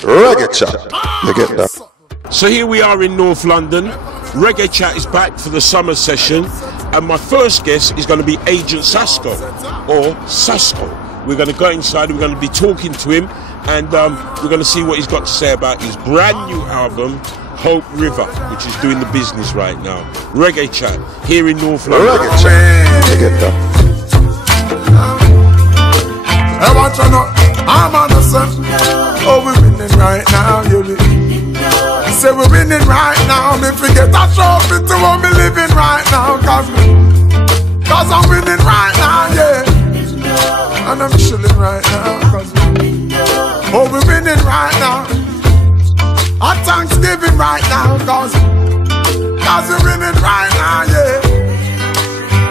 Reggae Chat. You get that? So here we are in North London. Reggae Chat is back for the summer session, and my first guest is going to be Agent Sasco, or Sasco. We're going to go inside, we're going to be talking to him, and we're going to see what he's got to say about his brand new album, Hope River, which is doing the business right now. Reggae Chat, here in North London. Reggae Chat. You get that? I want to know, I'm on the sun. Oh, we're winning right now, you say we're winning right now. Me forget a trophy to what me living right now. Cause I'm winning right now, yeah. And I'm chilling right now. Oh, we're winning right now. Our Thanksgiving right now. Cause we're winning right now, yeah.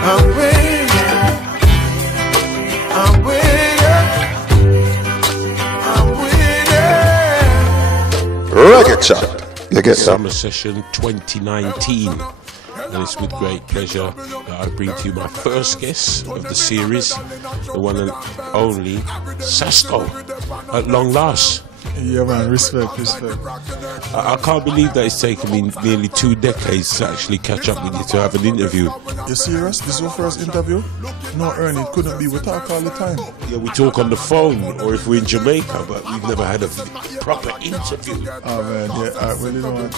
I'm winning. I'm winning. Reggae Chat. You get that? Summer Session 2019. And it's with great pleasure that I bring to you my first guest of the series, the one and only Sasco, at long last. Yeah, man, respect. I can't believe that it's taken me nearly 2 decades to actually catch up with you to have an interview. You serious? This is your first interview? No, Ernie, it couldn't be. We talk all the time. Yeah, we talk on the phone, or if we're in Jamaica, but we've never had a proper interview. Oh man, yeah, well, you know what,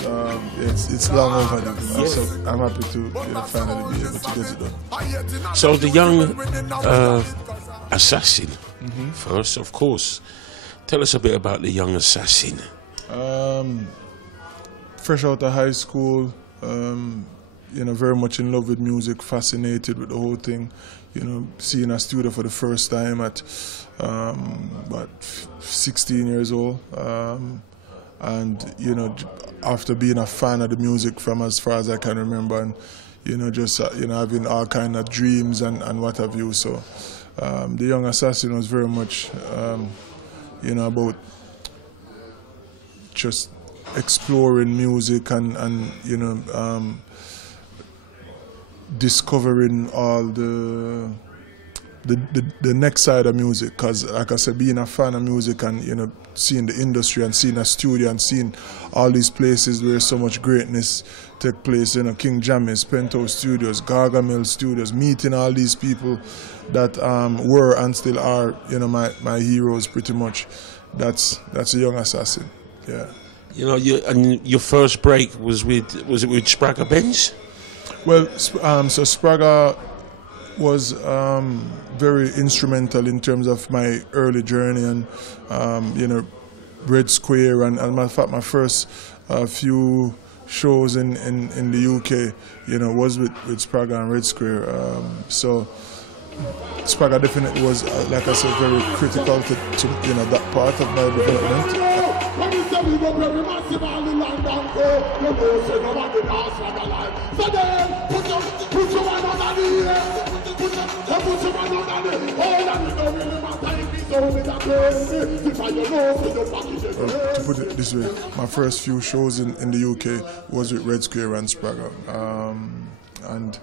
it's long overdue. Yeah. So I'm happy to finally be able to get it done. So the young assassin, first, of course. Tell us a bit about the young assassin. Fresh out of high school, very much in love with music, fascinated with the whole thing. Seeing a studio for the first time at about 16 years old, and after being a fan of the music from as far as I can remember, and just having all kind of dreams and what have you. So the young assassin was very much about just exploring music and discovering all the next side of music. Because like I said, being a fan of music and seeing the industry and seeing a studio and seeing all these places where so much greatness take place, King Jammy's, Penthouse Studios, Gargamel Studios, meeting all these people that were and still are my heroes pretty much. That's a young assassin, yeah. Your first break was it with Spragga Benz? Well, so Spragga was very instrumental in terms of my early journey, and Red Square, and matter of fact, my first few shows in the UK, was with Spragga and Red Square. So Spragga definitely was, like I said, very critical to that part of my development. To put it this way, my first few shows in the UK was with Red Square and Spragga, and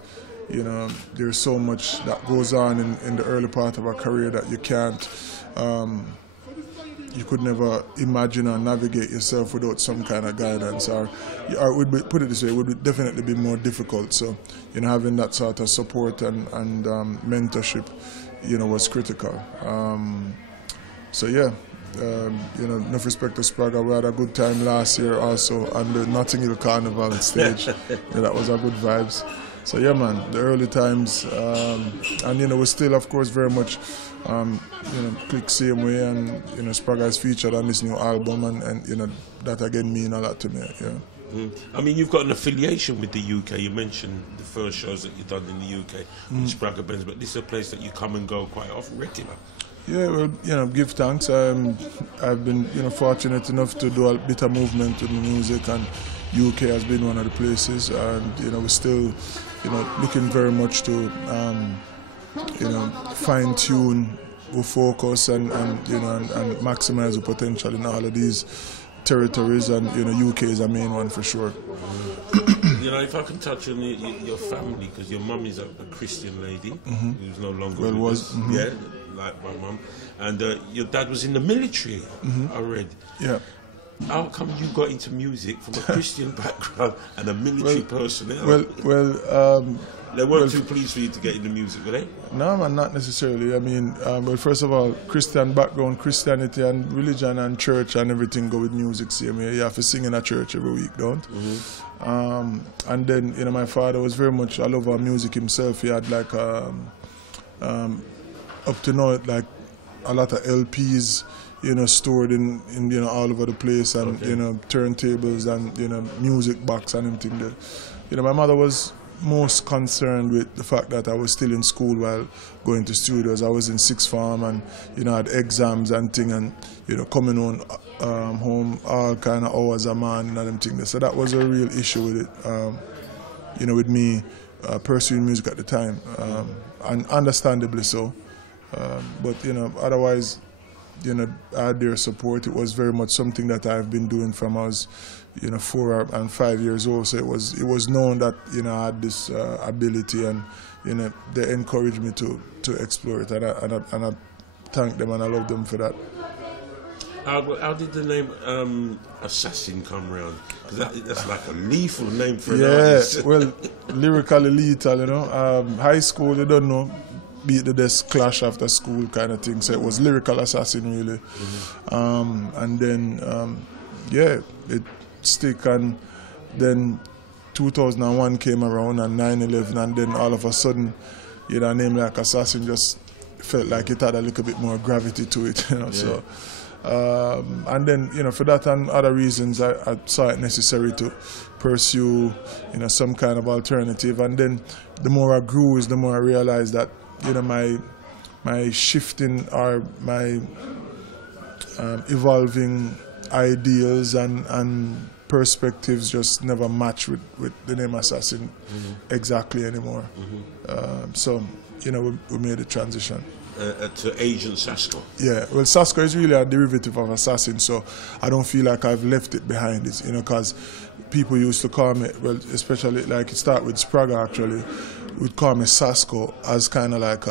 there's so much that goes on in the early part of our career that you can't, you could never imagine or navigate yourself without some kind of guidance, or put it this way, it would definitely be more difficult. So, having that sort of support and mentorship, was critical. So yeah, enough respect to Spragga. We had a good time last year also on the Notting Hill Carnival stage. That was a good vibes. So yeah, man, the early times, and we still, of course, very much, click same way, and Spragga is featured on this new album, and that again mean a lot to me. Yeah. I mean, you've got an affiliation with the UK. You mentioned the first shows that you've done in the UK with Spragga Benz, but this is a place that you come and go quite often, regular. Yeah, well, give thanks. I've been, fortunate enough to do a bit of movement with the music, and UK has been one of the places, and we're still, looking very much to, fine tune our focus and maximize the potential in all of these territories, and UK is a main one for sure. If I can touch on your family, because your mum is a Christian lady who's no longer with us. Like my mum, and your dad was in the military. I read. Yeah. How come you got into music from a Christian background and a military personnel? They weren't too pleased for you to get into music, were they? No, man, not necessarily. I mean, well, first of all, Christian background, Christianity and religion and church and everything go with music same way. You have to sing in a church every week, don't? And then, you know, my father was very much a lover of music himself. He had like, up to now, like a lot of LPs, you know, stored in you know, all over the place, and you know, turntables and, you know, music box and everything there. You know, my mother was most concerned with the fact that I was still in school while going to studios. I was in sixth form and, you know, had exams and thing, and, you know, coming on home all kind of hours a man and them things. So that was a real issue with it, you know, with me pursuing music at the time, and understandably so. But, you know, otherwise, you know, I had their support. It was very much something that I've been doing from I was, you know, 4 and 5 years old. So it was known that, you know, I had this ability, and, you know, they encouraged me to explore it, and I thank them and I love them for that. How did the name Assassin come around? Because that's like a lethal name for an artist. artist. Well, lyrically lethal, you know. High school, you don't know, beat the desk, clash after school kind of thing. So it was lyrical assassin, really. And then, yeah, it stick, and then 2001 came around and 9/11, and then all of a sudden, you know, a name like Assassin just felt like it had a little bit more gravity to it, you know. Yeah. So, and then, you know, for that and other reasons, I saw it necessary to pursue, you know, some kind of alternative. And then the more I grew, is the more I realized that, you know, my shifting or my evolving ideals and perspectives just never match with the name Assassin exactly anymore. So, you know, we made the transition. To Agent Sasco. Yeah, well, Sasco is really a derivative of Assassin, so I don't feel like I've left it behind. It, you know, because people used to call me, well, especially like it started with Spragga actually, would call me Sasco as kind of like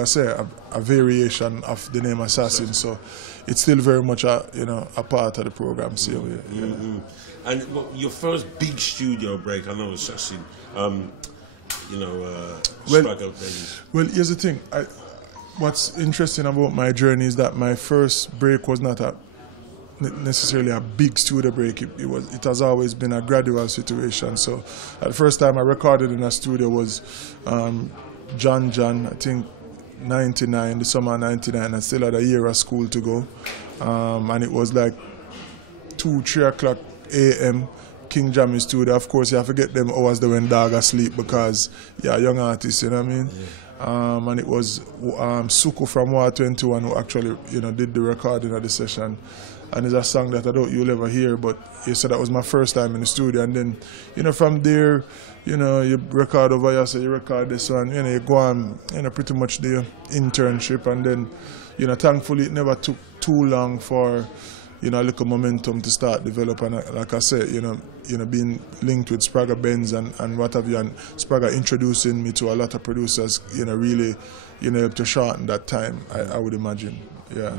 I say, a variation of the name Assassin. So it's still very much a, you know, a part of the program. So, And your first big studio break, I know, Assassin. You know, well, here's the thing. What's interesting about my journey is that my first break was not necessarily a big studio break. It has always been a gradual situation. So, the first time I recorded in a studio was John, I think 99, the summer of 99. I still had a year of school to go, and it was like 2-3 o'clock a.m. King Jammy studio. Of course, you have to get them hours there when dog asleep, because you're a young artist, you know what I mean? Yeah. And it was Suku from War 21 who actually, you know, did the recording of the session. And it's a song that I doubt you'll ever hear, but he said that was my first time in the studio. And then, you know, from there, you know, you record over here, so you record this one, you know, you go on, you know, pretty much the internship. And then, you know, thankfully it never took too long for, you know, a little momentum to start develop. And like I said, you know, being linked with Spragga Benz and what have you, and Spragga introducing me to a lot of producers, you know, really, you know, to shorten that time, I would imagine. Yeah.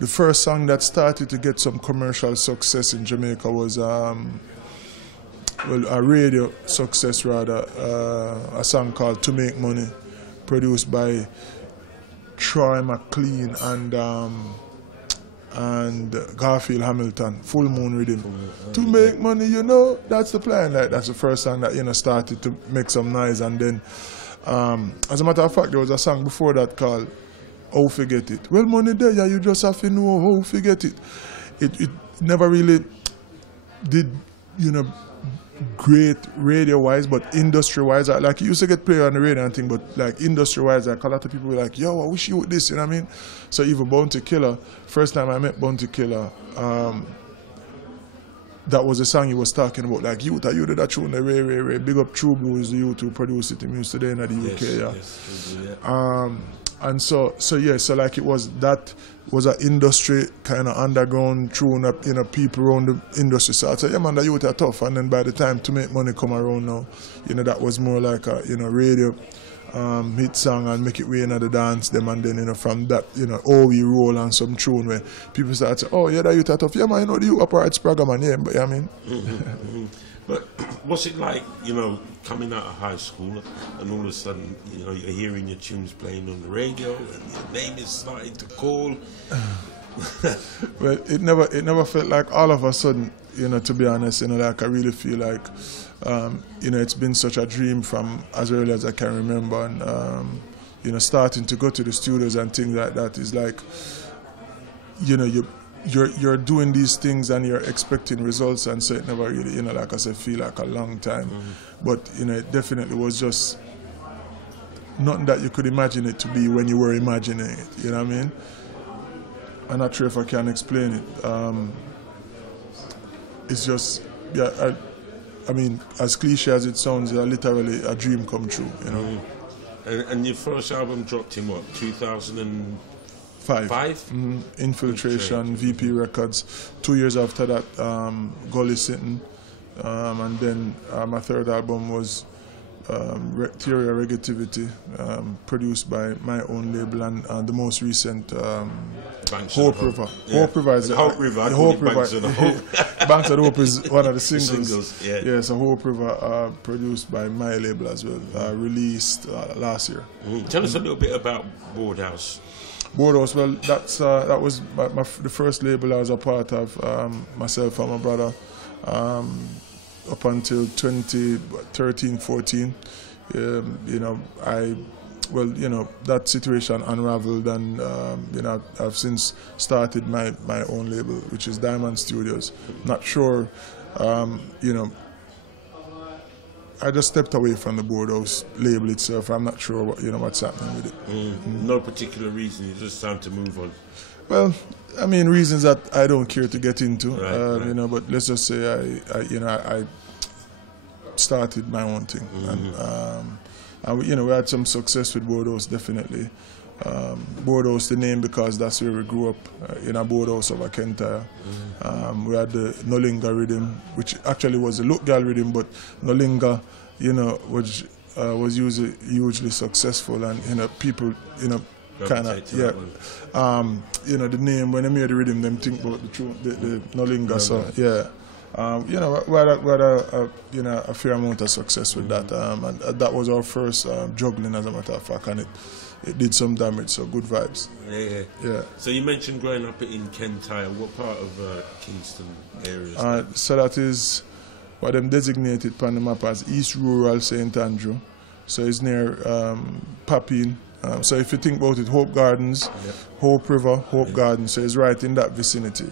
The first song that started to get some commercial success in Jamaica was, well, a radio success rather, a song called To Make Money, produced by Troy McLean and Garfield Hamilton, Full Moon Rhythm. To make money, you know, that's the plan. Like, that's the first song that, you know, started to make some noise. And then, as a matter of fact, there was a song before that called How Forget It. Well, money there, yeah, you just have to know how forget it. It never really did, you know, great radio-wise, but industry-wise, like, you used to get played on the radio and thing, but like industry-wise, like a lot of people were like, yo, I wish you would this, you know what I mean? So even Bounty Killer, first time I met Bounty Killer, that was the song he was talking about, like, you did that tune, the Ray, big up True Blues, the youth who produced it, him used to in the UK, yeah. And so like it was, that was an industry kind of underground tune up, you know, people around the industry. So I said, yeah man, the youth are tough. And then by the time To Make Money come around now, you know, that was more like a, you know, radio hit song and make it way another dance them, and then from that oh we roll on some tune where people start to say, oh yeah, that you thought of, yeah man, the you upright program, and yeah, but yeah, I mean. But what's it like, coming out of high school and all of a sudden, you're hearing your tunes playing on the radio and your name is starting to call? Well, it never felt like all of a sudden, to be honest, like I really feel like, it's been such a dream from as early as I can remember, and starting to go to the studios and things like that is like, you're doing these things and you're expecting results, and so it never really, like I said, feel like a long time. But it definitely was just nothing that you could imagine it to be when you were imagining it. You know what I mean? I'm not sure if I can explain it. It's just, yeah. I mean, as cliche as it sounds, literally a dream come true. And your first album dropped in what, 2005? Infiltration, VP Records. 2 years after that, Gully Sitting, and then my third album was Theory of Reggaetivity, produced by my own label, and the most recent Hope River. Yeah. Hope River is Hope River. Hope River. Banks of the Hope. Banks of the Hope is one of the singles. Yeah. So Hope River, produced by my label as well, released last year. Tell us a little bit about Boardhouse. Boardhouse, well, that was the first label I was a part of, myself and my brother, up until 2013, 14. That situation unraveled, and I've since started my own label, which is Diamond Studios. Not sure, I just stepped away from the Boardhouse label itself. I'm not sure what's happening with it. No particular reason, it's just time to move on. Well, I mean, reasons that I don't care to get into, right. But let's just say I started my own thing, and we had some success with Boardhouse, definitely. Boardhouse, the name, because that's where we grew up, in a Boardhouse over Kentire. We had the Nolinga rhythm, which actually was a look girl rhythm, but Nolinga, was hugely successful, and people, kind of, yeah. The name, when they made the rhythm, them think about the Nolinga, so yeah. We had a fair amount of success with that, and that was our first juggling, as a matter of fact, and it did some damage, so good vibes. Yeah. So you mentioned growing up in Kentire. What part of Kingston area? So that is what them designated on the map as East Rural St. Andrew. So it's near Papine. So if you think about it, Hope Gardens, Hope River, Hope Gardens, so it's right in that vicinity.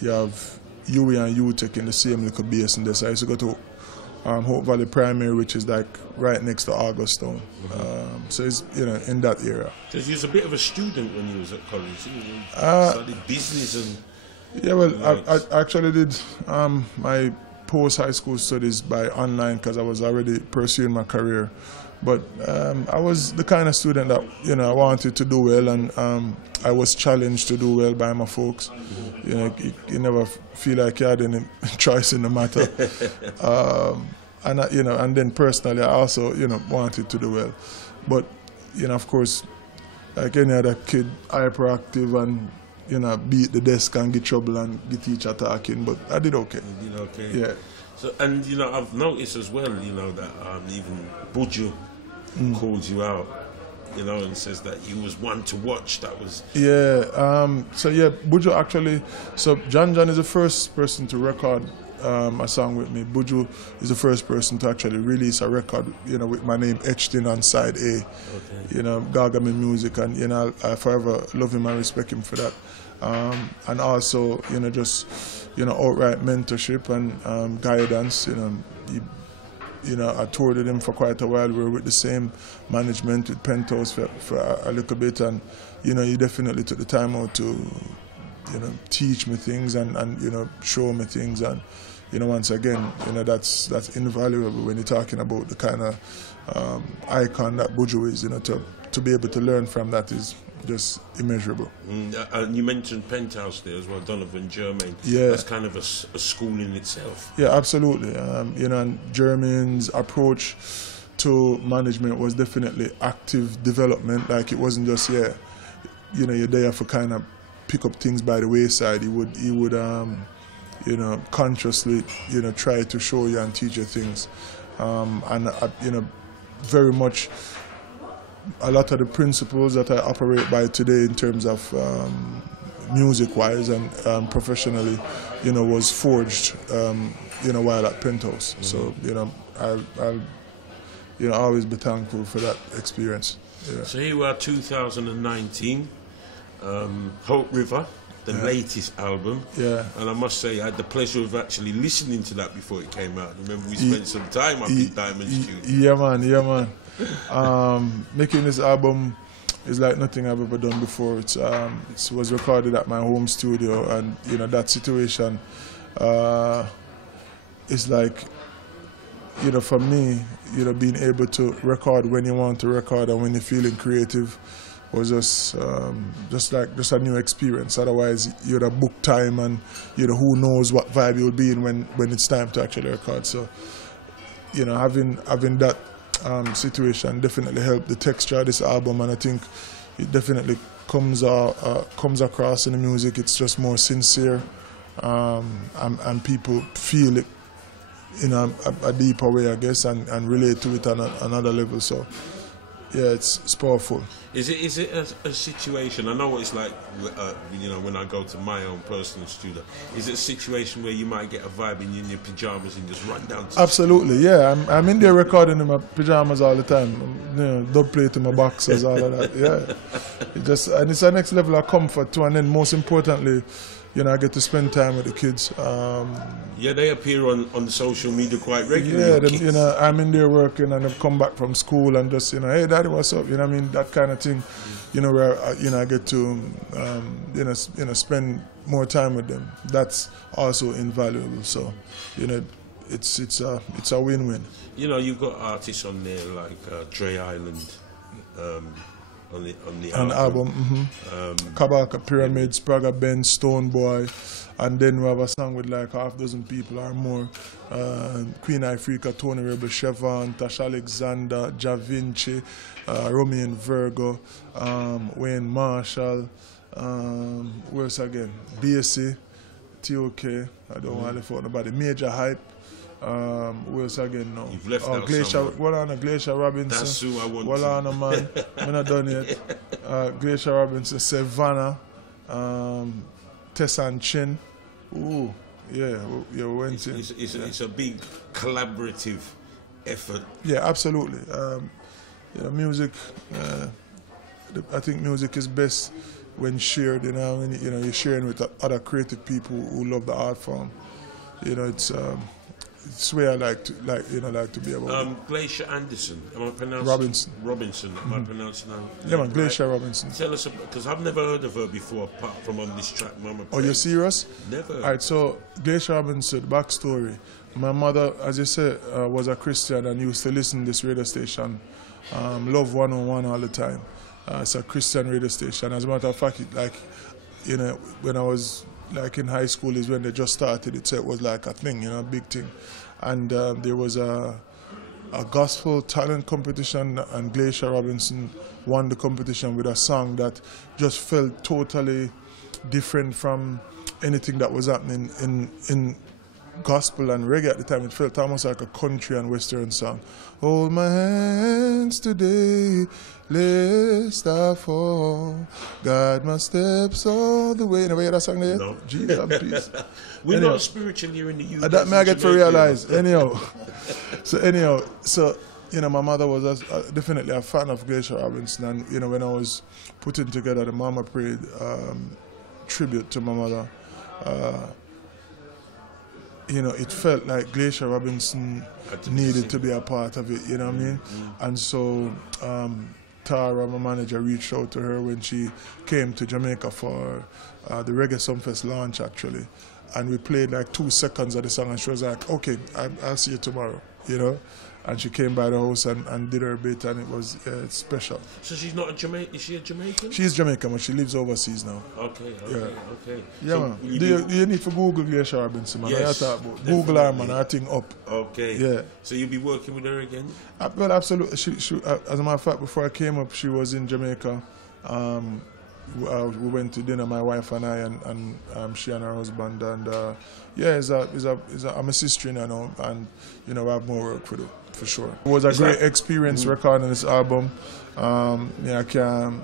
You have UWI and UTEC in the same little basin there. So I used to go to Hope Valley Primary, which is like right next to Augustown. So it's in that area. Because you was a bit of a student when you was at college. You studied business and. Yeah, well, I actually did my post-high school studies by online because I was already pursuing my career. But I was the kind of student that I wanted to do well, and I was challenged to do well by my folks. You never feel like you had any choice in the matter. And then personally, I also wanted to do well. But of course, like any other kid, hyperactive and beat the desk and get trouble and get teacher talking. But I did okay. You did okay. Yeah. So, and I've noticed as well, that even Buju calls you out, and says that you was one to watch. That was Buju actually. So John is the first person to record a song with me. Buju is the first person to actually release a record, with my name etched in on side A. Okay. Gargame music, and I forever love him and respect him for that. And also, just outright mentorship and guidance. I toured with him for quite a while. We were with the same management with Penthouse for a little bit, and he definitely took the time out to teach me things and show me things, and once again that's invaluable when you're talking about the kind of icon that Buju is. To be able to learn from that is just immeasurable. You mentioned Penthouse there as well, Donovan Germain. Yeah, that's kind of a school in itself. Yeah, absolutely. And Germain's approach to management was definitely active development. Like it wasn't just you're there for kind of pick up things by the wayside. He would consciously try to show you and teach you things, and very much a lot of the principles that I operate by today in terms of music-wise and professionally, was forged, while at Penthouse. So, I'll always be thankful for that experience. Yeah. So here we are, 2019, Hope River, the latest album. Yeah. And I must say, I had the pleasure of actually listening to that before it came out. Remember, we spent some time up in Diamond Studio. Yeah, man. Making this album is like nothing I've ever done before. It was recorded at my home studio, and that situation is like, for me, being able to record when you want to record and when you're feeling creative was just a new experience. Otherwise, you'd have booked time, and who knows what vibe you'll be in when it's time to actually record. So, having that situation definitely helped the texture of this album, and I think it definitely comes across in the music. It's just more sincere, and people feel it in a deeper way, I guess, and relate to it on another level. So yeah, it's powerful. Is it a situation? I know what it's like, when I go to my own personal studio. Is it a situation where you might get a vibe in your pajamas and just run down to Absolutely, yeah. I'm in there recording in my pajamas all the time. Dub plate in my boxers, all of that. Yeah, and it's a next level of comfort too. And then most importantly, I get to spend time with the kids. They appear on the social media quite regularly. Yeah, I'm in there working, and I've come back from school and just, hey, Daddy, what's up? That kind of thing. Where I get to, spend more time with them. That's also invaluable. So, it's a win-win. You've got artists on there like Dre Island. On the album. Kabaka, Pyramids, Praga Ben, Stoneboy, and then we have a song with like half dozen people or more. Queen Ifrica, Tony Rebel, Chevron, Tasha Alexander, Ja Vinci, Romy and Virgo, Wayne Marshall, where's again? BSC, TOK, I don't want to leave out nobody. Major Hype. Who else again now? You've left out Glacier, someone. what on Glacier Robinson? That's who I want. What on man? We're not done yet. Glacier Robinson, Savannah, Tessan Chin. Ooh, yeah, we went in. It's a big collaborative effort. Yeah, absolutely. Music. I think music is best when shared. When you're sharing with other creative people who love the art form. It's where I like to be about. Glacier Anderson, am I pronouncing? Robinson, am I pronouncing that? Yeah, man, Glacier Robinson. Tell us, because I've never heard of her before, apart from on this track, Mama. Oh, you're serious? Never. Alright, so Glacier Robinson, backstory. My mother, as you said, was a Christian and used to listen to this radio station, Love 101 all the time. It's a Christian radio station. As a matter of fact, when I was in high school is when they just started it, so it was like a thing, a big thing. And there was a gospel talent competition, and Glacier Robinson won the competition with a song that just felt totally different from anything that was happening in gospel and reggae at the time. It felt almost like a country and western song. Hold my hands today, lest I fall. Guide my steps all the way. You never hear that song there? No. Jesus and peace. We're not spiritual here in the UK. That may I get to realize. Anyhow, my mother was definitely a fan of Glacier Robinson, and when I was putting together the Mama Parade tribute to my mother, it felt like Glacier Robinson needed to be a part of it, you know what I mean? And so Tara, my manager, reached out to her when she came to Jamaica for the Reggae Sumfest launch, actually. And we played like 2 seconds of the song, and she was like, okay, I'll see you tomorrow, and she came by the house and did her bit, and it was it's special. So she's not a Jamaican? Is she a Jamaican? She's Jamaican, but she lives overseas now. Okay. Yeah, So man. Do you need to Google Glacier Robinson, man? Yes, I talk about Google her, man. I think up. Okay. Yeah. So you'll be working with her again? Well, absolutely. She as a matter of fact, before I came up, she was in Jamaica. We went to dinner, my wife and I, and she and her husband, and yeah, I'm a sister in her now, and you know, I have more work to do for sure. It was a great experience recording this album. Yeah, I can't,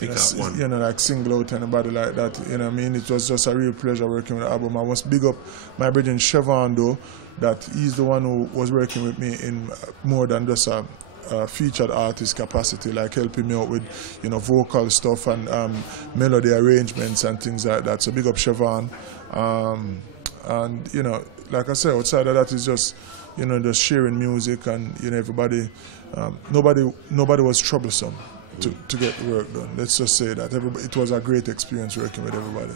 you know, like single out anybody like that. You know what I mean? It was just a real pleasure working with the album. I must big up my brother Chevron though, that he's the one who was working with me in more than just a featured artist capacity, like helping me out with, you know, vocal stuff and melody arrangements and things like that. So big up Chevron. And you know, like I said, outside of that is just, you know, just sharing music, and you know, everybody, nobody was troublesome to get the work done. Let's just say that it was a great experience working with everybody.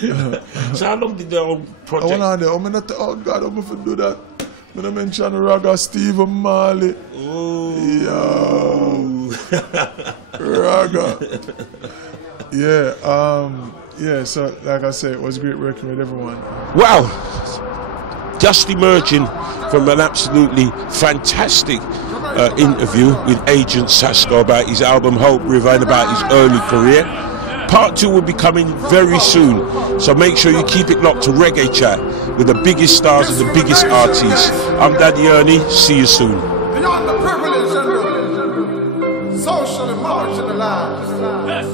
Yeah. So how long did the whole project? Oh God, I'm going to do that. I'm going to mention Raga Stephen Marley. Oh. Yeah. Raga. Yeah. Yeah, so like I said, it was great working with everyone. Wow. Just emerging from an absolutely fantastic interview with Agent Sasco about his album Hope River and about his early career. Part 2 will be coming very soon, so make sure you keep it locked to Reggae Chat with the biggest stars and the biggest artists. I'm Daddy Ernic, see you soon. Beyond the privilege and the socially marginalized. Yes.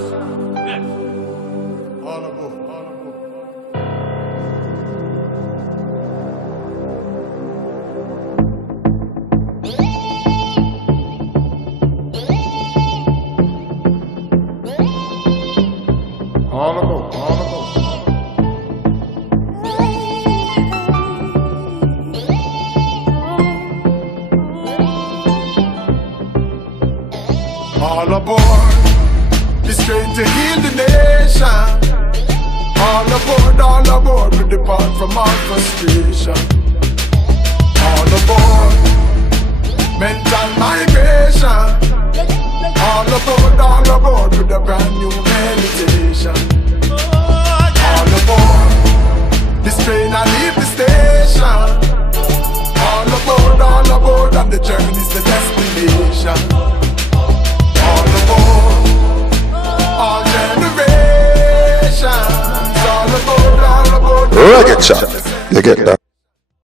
All aboard, this train to heal the nation. All aboard, we depart from all frustration. All aboard, mental migration. All aboard with a brand new meditation. All aboard, this train I leave the station. All aboard, and the journey's the destination. All aboard, all generations. All aboard. Reggae Chat, you get that?